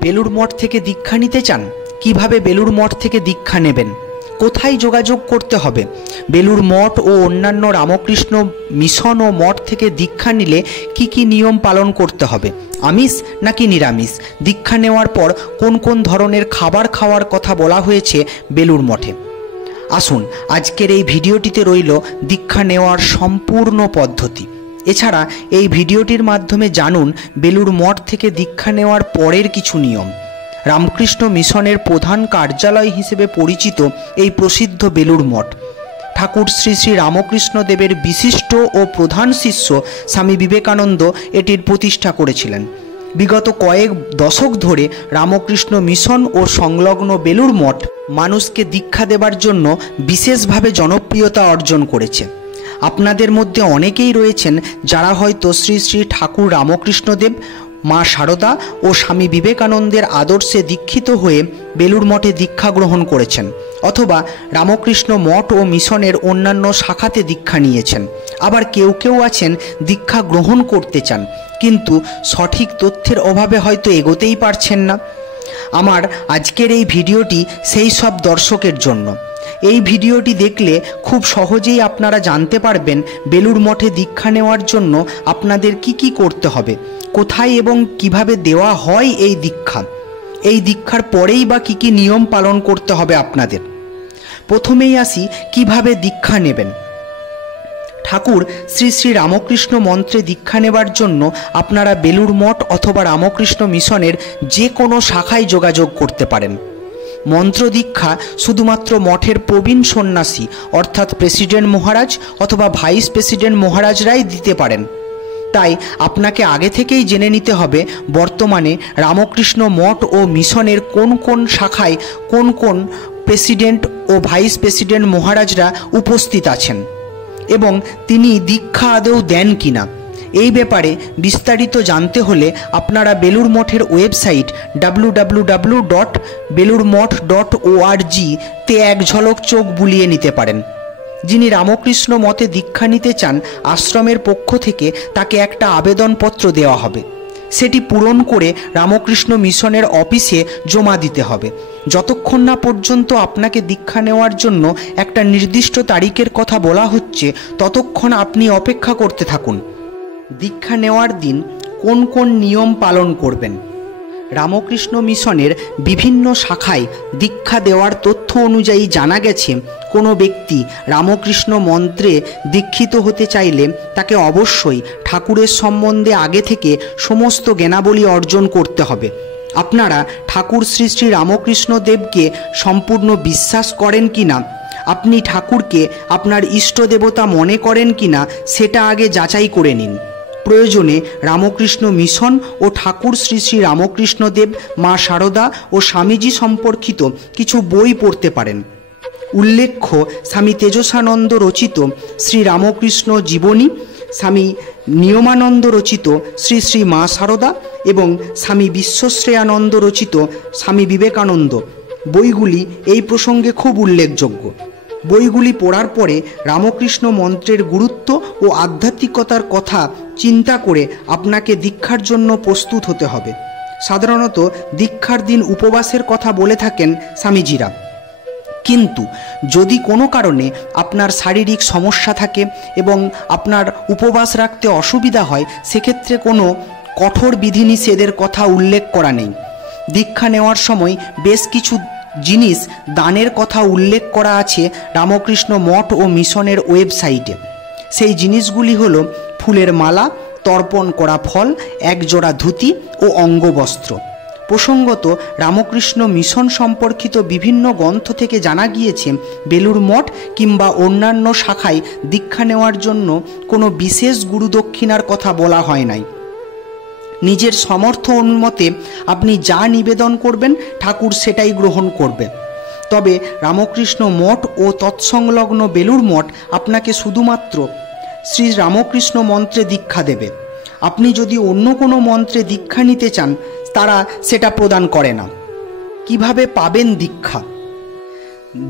বেলুড় মঠ থেকে দীক্ষা নিতে চান? কিভাবে বেলুড় মঠ থেকে দীক্ষা নেবেন? কোথায় যোগাযোগ করতে হবে? বেলুড় মঠ ও অন্যান্য রামকৃষ্ণ মিশন ও মঠ থেকে দীক্ষা নিলে কি কি নিয়ম পালন করতে হবে? আমিষ নাকি নিরামিষ? দীক্ষা নেওয়ার পর কোন কোন ধরনের খাবার খাওয়ার কথা বলা হয়েছে বেলুড় মঠে? আসুন আজকের এই ভিডিওটিতে রইল দীক্ষা নেওয়ার সম্পূর্ণ পদ্ধতি। এছাড়া এই ভিডিওটির মাধ্যমে জানুন বেলুড় মঠ থেকে দীক্ষা নেওয়ার পরের কিছু নিয়ম। রামকৃষ্ণ মিশনের প্রধান কার্যালয় হিসেবে পরিচিত এই প্রসিদ্ধ বেলুড় মঠ ঠাকুর শ্রী শ্রী রামকৃষ্ণ দেবের বিশিষ্ট ও প্রধান শিষ্য স্বামী বিবেকানন্দ এটির প্রতিষ্ঠা করেছিলেন। বিগত কয়েক দশক ধরে রামকৃষ্ণ মিশন ও সংলগ্ন বেলুড় মঠ মানুষকে দীক্ষা দেবার জন্য বিশেষভাবে জনপ্রিয়তা অর্জন করেছে। আপনাদের মধ্যে অনেকেই রয়েছেন যারা হয়তো শ্রী শ্রী ঠাকুর রামকৃষ্ণদেব, মা শারদা ও স্বামী বিবেকানন্দের আদর্শে দীক্ষিত হয়ে বেলুড় মঠে দীক্ষা গ্রহণ করেছেন, অথবা রামকৃষ্ণ মঠ ও মিশনের অন্যান্য শাখাতে দীক্ষা নিয়েছেন। আবার কেউ কেউ আছেন দীক্ষা গ্রহণ করতে চান, কিন্তু সঠিক তথ্যের অভাবে হয়তো এগোতেই পারছেন না। আমার আজকের এই ভিডিওটি সেই সব দর্শকের জন্য। এই ভিডিওটি দেখলে খুব সহজেই আপনারা জানতে পারবেন বেলুড় মঠে দীক্ষা নেওয়ার জন্য আপনাদের কি কি করতে হবে, কোথায় এবং কিভাবে দেওয়া হয় এই দীক্ষা, এই দীক্ষার পরেই বা কি কি নিয়ম পালন করতে হবে আপনাদের। প্রথমেই আসি কিভাবে দীক্ষা নেবেন। ঠাকুর শ্রী শ্রী রামকৃষ্ণ মন্ত্রে দীক্ষা নেবার জন্য আপনারা বেলুড় মঠ অথবা রামকৃষ্ণ মিশনের যে কোনো শাখায় যোগাযোগ করতে পারেন। মন্ত্র দীক্ষা শুধুমাত্র মঠের প্রবীণ সন্ন্যাসী অর্থাৎ প্রেসিডেন্ট মহারাজ অথবা ভাইস প্রেসিডেন্ট মহারাজরাই দিতে পারেন। তাই আপনাকে আগে থেকেই জেনে নিতে হবে বর্তমানে রামকৃষ্ণ মঠ ও মিশনের কোন কোন শাখায় কোন কোন প্রেসিডেন্ট ও ভাইস প্রেসিডেন্ট মহারাজরা উপস্থিত আছেন এবং তিনি দীক্ষা আদৌ দেন কিনা। এই ব্যাপারে বিস্তারিত জানতে হলে আপনারা বেলুড় মঠের ওয়েবসাইট www.belurmঠ.org তে এক ঝলক চোখ বুলিয়ে নিতে পারেন। যিনি রামকৃষ্ণ মতে দীক্ষা নিতে চান, আশ্রমের পক্ষ থেকে তাকে একটা আবেদনপত্র দেওয়া হবে। সেটি পূরণ করে রামকৃষ্ণ মিশনের অফিসে জমা দিতে হবে। যতক্ষণ না পর্যন্ত আপনাকে দীক্ষা নেওয়ার জন্য একটা নির্দিষ্ট তারিখের কথা বলা হচ্ছে, ততক্ষণ আপনি অপেক্ষা করতে থাকুন। দীক্ষা নেওয়ার দিন কোন কোন নিয়ম পালন করবেন? রামকৃষ্ণ মিশনের বিভিন্ন শাখায় দীক্ষা দেওয়ার তথ্য অনুযায়ী জানা গেছে, কোনো ব্যক্তি রামকৃষ্ণ মন্ত্রে দীক্ষিত হতে চাইলে তাকে অবশ্যই ঠাকুরের সম্বন্ধে আগে থেকে সমস্ত জ্ঞানাবলী অর্জন করতে হবে। আপনারা ঠাকুর শ্রী শ্রী রামকৃষ্ণ দেবকে সম্পূর্ণ বিশ্বাস করেন কি না, আপনি ঠাকুরকে আপনার ইষ্ট দেবতা মনে করেন কি না, সেটা আগে যাচাই করে নিন। প্রয়োজনে রামকৃষ্ণ মিশন ও ঠাকুর শ্রী শ্রী রামকৃষ্ণ দেব, মা শারদা ও স্বামীজি সম্পর্কিত কিছু বই পড়তে পারেন। উল্লেখ্য, স্বামী তেজসানন্দ রচিত শ্রী রামকৃষ্ণ জীবনী, স্বামী নিয়মানন্দ রচিত শ্রী শ্রী মা শারদা এবং স্বামী বিশ্বশ্রেয়ানন্দ রচিত স্বামী বিবেকানন্দ বইগুলি এই প্রসঙ্গে খুব উল্লেখযোগ্য। বইগুলি পড়ার পরে রামকৃষ্ণ মন্ত্রের গুরুত্ব ও আধ্যাত্মিকতার কথা চিন্তা করে আপনাকে দীক্ষার জন্য প্রস্তুত হতে হবে। সাধারণত দীক্ষার দিন উপবাসের কথা বলে থাকেন স্বামীজিরা, কিন্তু যদি কোনো কারণে আপনার শারীরিক সমস্যা থাকে এবং আপনার উপবাস রাখতে অসুবিধা হয়, সেক্ষেত্রে কোনো কঠোর বিধিনিষেধের কথা উল্লেখ করা নেই। দীক্ষা নেওয়ার সময় বেশ কিছু জিনিস দানের কথা উল্লেখ করা আছে রামকৃষ্ণ মঠ ও মিশনের ওয়েবসাইটে। সেই জিনিসগুলি হলো ফুলের মালা, তর্পণ করা ফল, একজোড়া ধুতি ও অঙ্গবস্ত্র। প্রসঙ্গত, রামকৃষ্ণ মিশন সম্পর্কিত বিভিন্ন গ্রন্থ থেকে জানা গিয়েছে বেলুড় মঠ কিংবা অন্যান্য শাখায় দীক্ষা নেওয়ার জন্য কোনো বিশেষ গুরুদক্ষিণার কথা বলা হয় নাই। নিজের সমর্থ অনুমতে আপনি যা নিবেদন করবেন ঠাকুর সেটাই গ্রহণ করবে। তবে রামকৃষ্ণ মঠ ও তৎসংলগ্ন বেলুড় মঠ আপনাকে শুধুমাত্র শ্রী রামকৃষ্ণ মন্ত্রে দীক্ষা দেবে। আপনি যদি অন্য কোনো মন্ত্রে দীক্ষা নিতে চান, তারা সেটা প্রদান করে না। কিভাবে পাবেন দীক্ষা?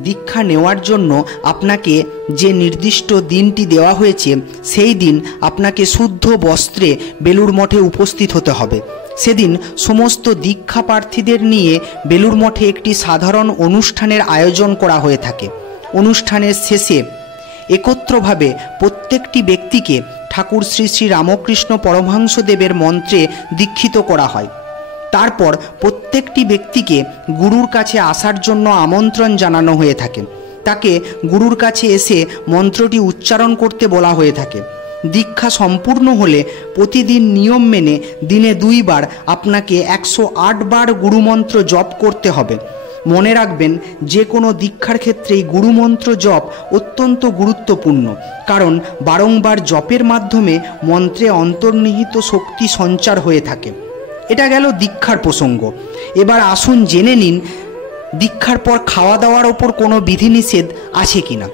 দীক্ষা নেওয়ার জন্য আপনাকে যে নির্দিষ্ট দিনটি দেওয়া হয়েছে, সেই দিন আপনাকে শুদ্ধ বস্ত্রে বেলুড় মঠে উপস্থিত হতে হবে। সেদিন সমস্ত দীক্ষা প্রার্থীদের নিয়ে বেলুড় মঠে একটি সাধারণ অনুষ্ঠানের আয়োজন করা হয়ে থাকে। অনুষ্ঠানের শেষে একত্রভাবে প্রত্যেকটি ব্যক্তিকে ঠাকুর শ্রী শ্রী রামকৃষ্ণ পরমহংসদেবের মন্ত্রে দীক্ষিত করা হয়। তারপর প্রত্যেকটি ব্যক্তিকে গুরুর কাছে আসার জন্য আমন্ত্রণ জানানো হয়ে থাকে। তাকে গুরুর কাছে এসে মন্ত্রটি উচ্চারণ করতে বলা হয়ে থাকে। দীক্ষা সম্পূর্ণ হলে প্রতিদিন নিয়ম মেনে দিনে 2 বার আপনাকে 108 বার গুরুমন্ত্র জপ করতে হবে। মনে রাখবেন, যে কোনো দীক্ষার ক্ষেত্রেই গুরুমন্ত্র জপ অত্যন্ত গুরুত্বপূর্ণ, কারণ বারংবার জপের মাধ্যমে মন্ত্রে অন্তর্নিহিত শক্তি সঞ্চার হয়ে থাকে। এটা গেল দীক্ষার প্রসঙ্গ। এবার আসুন জেনে নিন দীক্ষার পর খাওয়া দাওয়ার ওপর কোনো বিধিনিষেধ আছে কিনা।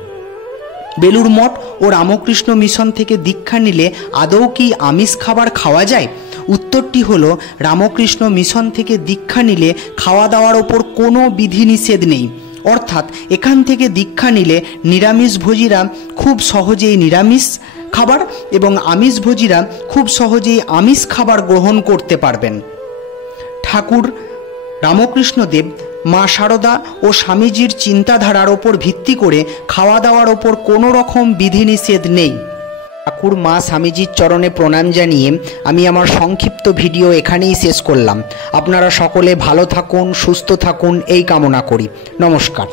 বেলুড় মঠ ও রামকৃষ্ণ মিশন থেকে দীক্ষা নিলে আদৌ কি আমিষ খাবার খাওয়া যায়? উত্তরটি হলো, রামকৃষ্ণ মিশন থেকে দীক্ষা নিলে খাওয়া দাওয়ার ওপর কোনো বিধিনিষেধ নেই। অর্থাৎ এখান থেকে দীক্ষা নিলে নিরামিষভোজীরা খুব সহজেই নিরামিষ খাবার এবং আমিষভোজীরা খুব সহজেই আমিষ খাবার গ্রহণ করতে পারবেন। ঠাকুর রামকৃষ্ণদেব, মা শারদা ও স্বামীজির চিন্তাধারার ওপর ভিত্তি করে খাওয়া দাওয়ার ওপর কোনো রকম বিধিনিষেধ নেই। ঠাকুর মা স্বামীজির চরণে প্রণাম জানিয়ে আমি আমার সংক্ষিপ্ত ভিডিও এখানেই শেষ করলাম। আপনারা সকলে ভালো থাকুন, সুস্থ থাকুন এই কামনা করি। নমস্কার।